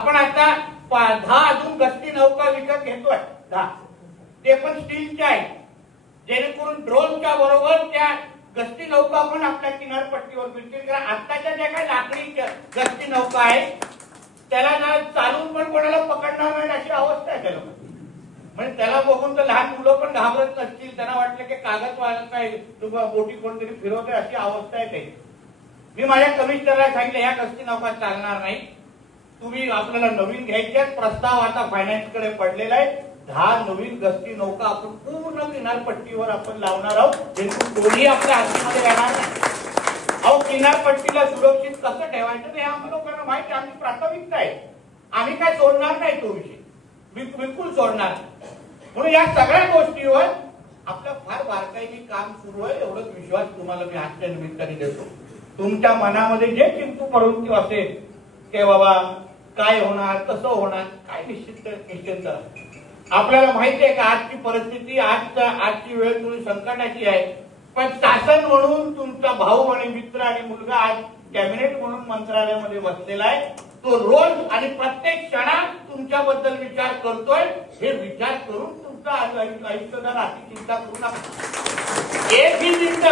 आपण आता 10 अजून गस्ती नौका विकत घेतोय 10, ते पण स्टीलच्या आहेत, जेणेकरून ड्रोनच्या बरोबर त्या गस्ती नौका पण आपल्या किनारपट्टीवर मिळतील. कारण आताच्या ज्या काही लाकडी गस्ती नौका आहेत त्याला ना चालून पण कोणाला पकडणार नाही अशी अवस्था आहे त्याला. म्हणजे त्याला बघून तर लहान मुलं पण घाबरत नसतील, त्यांना वाटलं की कागद वाहन काय बोटी कोणतरी फिरवते अशी अवस्था आहे त्याची. मी माझ्या कमिशनरला सांगितलं या गस्ती नौका चालणार नाही, तुम्ही आपल्याला नवीन घ्यायचे. प्रस्ताव आता फायनान्सकडे पडलेला आहे. 10 नवीन गस्ती नौका आपण पूर्ण किनारपट्टीवर आपण लावणार आहोत, जेणेकरून कोणी आपल्या हातीमध्ये येणार नाही. अहो, किनारपट्टीला सुरक्षित कसं ठेवायचं हे आम्हाला लोकांना माहिती, आमची प्राथमिकता आहे. आम्ही काय सोडणार नाही तो विषय, बिलकुल सोडणार. म्हणून या सगळ्या गोष्टीवर आपलं फार बारकाईने काम सुरू आहे, एवढाच विश्वास तुम्हाला मी आजच्या निमित्ताने देतो. तुमच्या मनामध्ये जे चिंतू परंतु असेल की बाबा काय होणार, कसं होणार, काय निश्चित आपल्याला माहिती आहे का आजची परिस्थिती, आजची वेळ थोडी संकटाची आहे. पण शासन म्हणून तुमचा भाऊ आणि मित्र आणि मुलगा आज कॅबिनेट म्हणून मंत्रालयामध्ये बसलेला आहे. तो रोज आणि प्रत्येक क्षणात तुमच्याबद्दल विचार करतोय. हे विचार करून तुमचा आयुष्यभर अशी चिंता करू नका. एकही मिनिट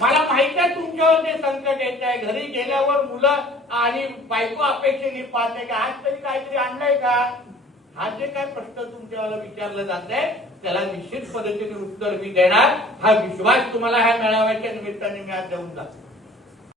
मला माहिती आहे तुमच्यावर जे संकट येत आहे, घरी गेल्यावर मुलं आणि बायको अपेक्षेने पाहते का आज तरी काहीतरी आणलंय का, हा जे काय प्रश्न तुमच्याला विचारलं जात आहे त्याला निश्चित पद्धतीने उत्तर मी देणार. हा विश्वास तुम्हाला ह्या मेळाव्याच्या निमित्ताने मी आज देऊन जातो.